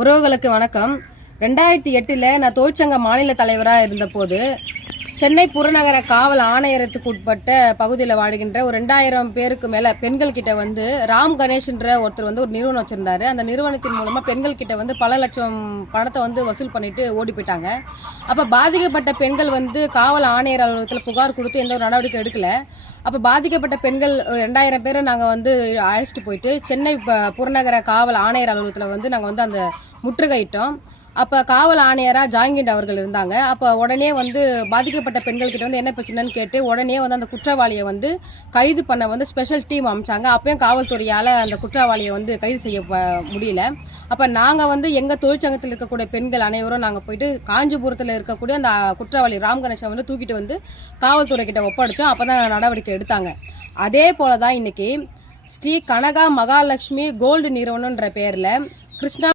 உறவுகளுக்கு வணக்கம். 2008 நான் தொழிற்சங்க மாநில தலைவராக இருந்தபோது சென்னை புறநகர காவல் ஆணையரத்துக்கு உட்பட்ட பகுதியில் வாழ்கின்ற ஒரு 2000 பேருக்கு மேல பெண்கள் கிட்ட ராம் கணேஷ்ன்ற ஒருத்தர் ஒரு நிறுவனம் வச்சிருந்தாரு. அந்த நிறுவனத்தின் மூலமா பெண்கள் கிட்ட பல லட்சம் பணத்தை வசூல் பண்ணிட்டு ஓடி போயிட்டாங்க. அப்ப பாதிக்கப்பட்ட பெண்கள் காவல் ஆணையர் அலுவலகத்தில் புகார் கொடுத்து எந்த ஒரு நடவடிக்கை எடுக்கல. அப்ப பாதிக்கப்பட்ட பெண்கள் 2000 பேரை நாங்க அழைச்சிட்டு போயிட்டு சென்னை புறநகர காவல் ஆணையர் அலுவலகத்தில் நாங்க அந்த முற்றுகையிட்டோம். அப்ப காவல் ஆணையரா ஜாங்கிண்ட் அவர்கள் இருந்தாங்க. அப்ப உடனே பாதிக்கப்பட்ட பெண்கள் கிட்ட என்ன பிரச்சனைன்னு கேட்டு உடனே அந்த குற்றவாளியை கைது பண்ண ஸ்பெஷல் டீம் அமைச்சாங்க. அப்பயும் காவல்துறையால அந்த குற்றவாளியை கைது செய்ய முடியல. அப்ப நாங்க எங்க தொழிற்சங்கத்தில் இருக்கக்கூடிய பெண்கள் அனைவரும் நாங்க போயிட்டு காஞ்சிபுரத்துல இருக்கக்கூடிய அந்த குற்றவாளி ராம் கணேஷை தூக்கிட்டு காவல்துறை கிட்ட ஒப்படைச்சோம். அப்பதான் நடவடிக்கை எடுத்தாங்க. அதே போலதான் இன்னைக்கு ஸ்ரீ கனகா மகாலட்சுமி கோல்டு நிறுவனம்ன்ற பேர்ல கிருஷ்ணா